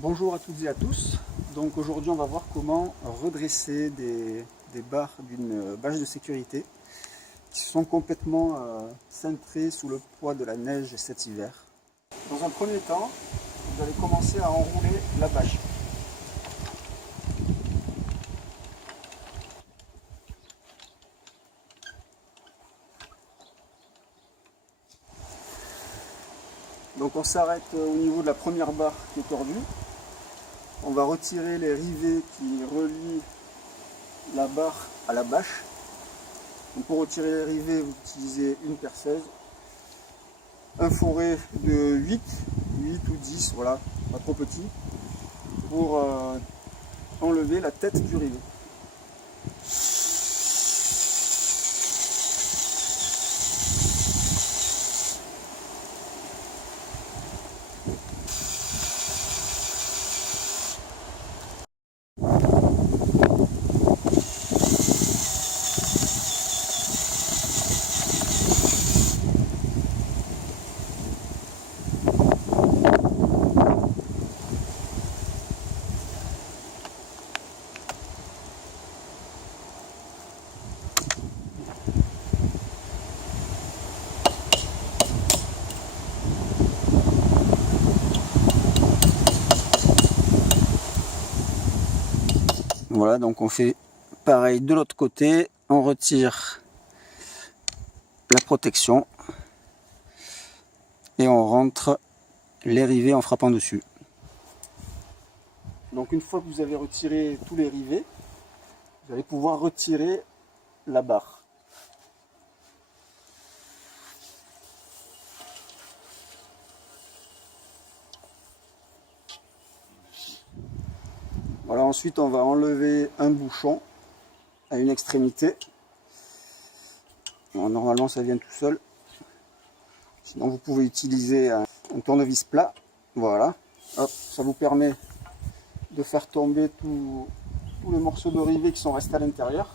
Bonjour à toutes et à tous. Donc aujourd'hui on va voir comment redresser des barres d'une bâche de sécurité qui sont complètement cintrées sous le poids de la neige cet hiver. Dans un premier temps, vous allez commencer à enrouler la bâche. Donc on s'arrête au niveau de la première barre qui est tordue. On va retirer les rivets qui relient la barre à la bâche. Donc pour retirer les rivets, vous utilisez une perceuse, un fourré de 8 ou 10, voilà, pas trop petit, pour enlever la tête du rivet. Voilà, donc on fait pareil de l'autre côté, on retire la protection et on rentre les rivets en frappant dessus. Donc une fois que vous avez retiré tous les rivets, vous allez pouvoir retirer la barre. Voilà, ensuite on va enlever un bouchon à une extrémité. Alors, normalement ça vient tout seul. Sinon vous pouvez utiliser un tournevis plat. Voilà. Hop, ça vous permet de faire tomber tous les morceaux de rivets qui sont restés à l'intérieur.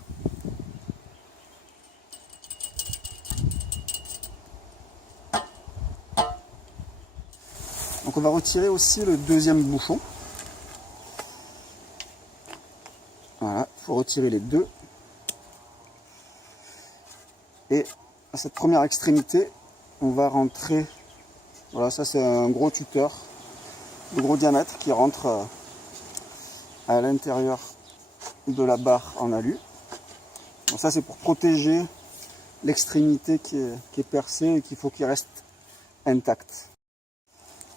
Donc on va retirer aussi le deuxième bouchon. Voilà, il faut retirer les deux. Et à cette première extrémité, on va rentrer, voilà, ça c'est un gros tuteur de gros diamètre qui rentre à l'intérieur de la barre en alu. Donc ça c'est pour protéger l'extrémité qui est percée et qu'il faut qu'il reste intact.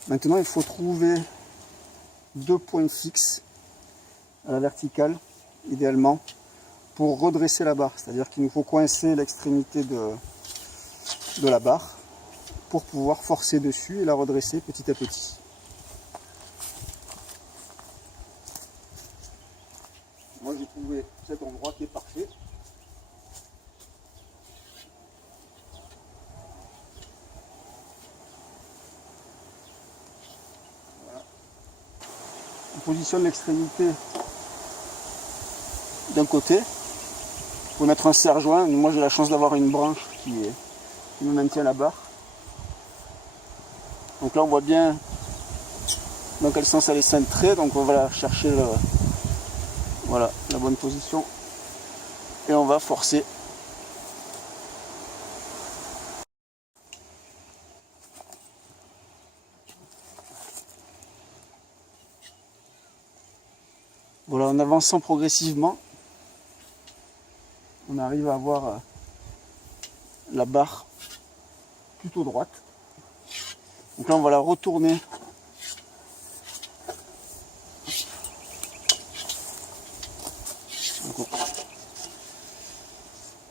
Maintenant il faut trouver deux points fixes à la verticale, idéalement, pour redresser la barre. C'est-à-dire qu'il nous faut coincer l'extrémité de la barre pour pouvoir forcer dessus et la redresser petit à petit. Moi j'ai trouvé cet endroit qui est parfait. Voilà. On positionne l'extrémité d'un côté. Vous pouvez mettre un serre-joint. Moi j'ai la chance d'avoir une branche qui me maintient la barre. Donc là on voit bien dans quel sens elle est cintrée. Donc on va chercher voilà, la bonne position. Et on va forcer. Voilà, en avançant progressivement, on arrive à avoir la barre plutôt droite. Donc là on va la retourner. Donc,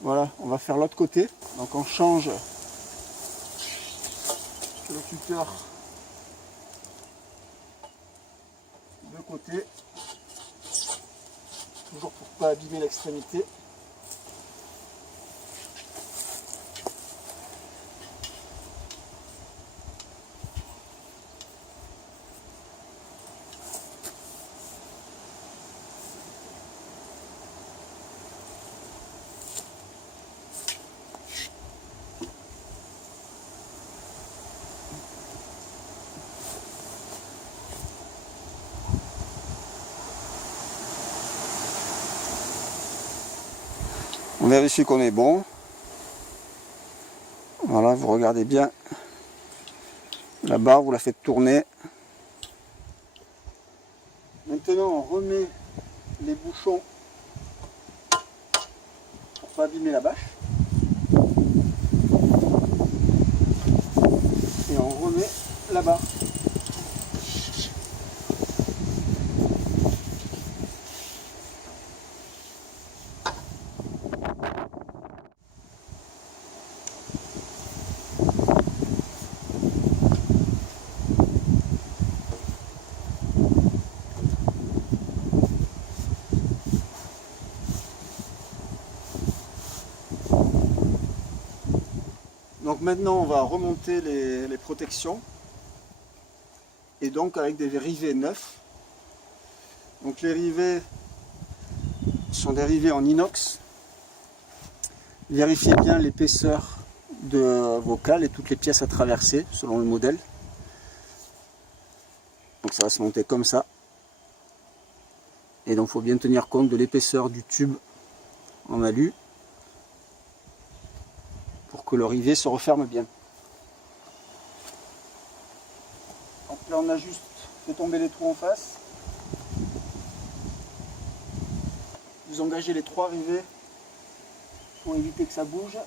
voilà, on va faire l'autre côté. Donc on change le tuteur de côté. Toujours pour ne pas abîmer l'extrémité. On vérifie qu'on est bon. Voilà, vous regardez bien la barre, vous la faites tourner. Maintenant, on remet les bouchons pour pas abîmer la bâche. Et on remet la barre. Donc maintenant on va remonter les protections et donc avec des rivets neufs. Donc les rivets sont des rivets en inox. Vérifiez bien l'épaisseur de vos cales et toutes les pièces à traverser selon le modèle. Donc ça va se monter comme ça. Et donc il faut bien tenir compte de l'épaisseur du tube en alu pour que le rivet se referme bien. Donc là on a juste fait tomber les trous en face. Vous engagez les 3 rivets pour éviter que ça bouge.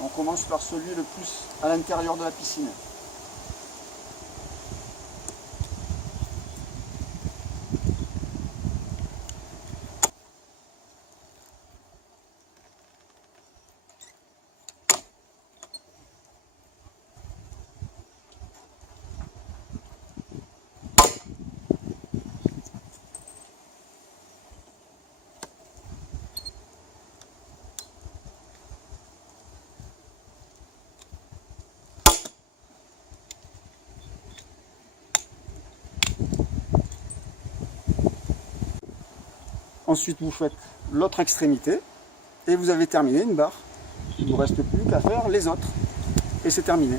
On commence par celui le plus à l'intérieur de la piscine. Ensuite, vous faites l'autre extrémité et vous avez terminé une barre. Il ne vous reste plus qu'à faire les autres et c'est terminé.